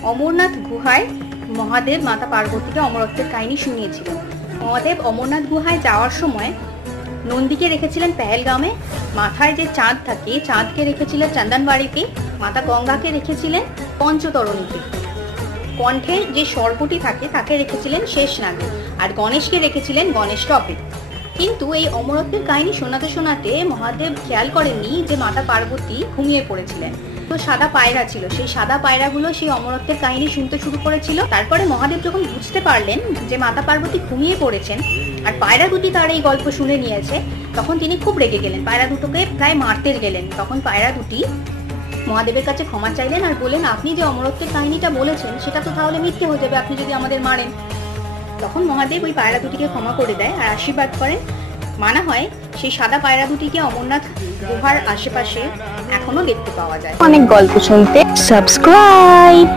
অমরনাথ গুহায় মহাদেব মাতা পার্বতীকে অমরত্বের কাহিনী শুনিয়েছিলেন। মহাদেব অমরনাথ গুহায় যাওয়ার সময় নন্দীকে রেখেছিলেন পেহেলগামে, মাথায় যে চাঁদ থাকে চাঁদকে রেখেছিলেন চন্দনবাড়িতে, মাতা গঙ্গাকে রেখেছিলেন পঞ্চতরণীতে, কণ্ঠে যে সর্পটি থাকে তাকে রেখেছিলেন শেষনাগে, আর গণেশকে রেখেছিলেন গণেশ টপে। কিন্তু এই অমরত্বের কাহিনী শোনাতে শোনাতে মহাদেব খেয়াল করেননি যে মাতা পার্বতী ঘুমিয়ে পড়েছিলেন। তো সাদা পায়রা ছিল, সেই সাদা পায়রাগুলো সেই অমরত্বের কাহিনী শুনতে শুরু করেছিল। তারপরে মহাদেব যখন বুঝতে পারলেন যে মাতা পার্বতী ঘুমিয়ে পড়েছেন আর পায়রা দুটি তার এই গল্প শুনে নিয়েছে, তখন তিনি খুব রেগে গেলেন, পায়রা দুটোকে প্রায় মারতে গেলেন। তখন পায়রা দুটি মহাদেবের কাছে ক্ষমা চাইলেন আর বললেন, আপনি যে অমরত্বের কাহিনীটা বলেছেন সেটা তো তাহলে মিথ্যে হয়ে যাবে আপনি যদি আমাদের মারেন। তখন মহাদেব ওই পায়রা দুটিকে ক্ষমা করে দেয় আর আশীর্বাদ করেন। মানা হয় সেই সাদা পায়রা দুটিকে অমরনাথ গুহার আশেপাশে এখনো দেখতে পাওয়া যায়। অনেক গল্প শুনতে সাবস্ক্রাইব।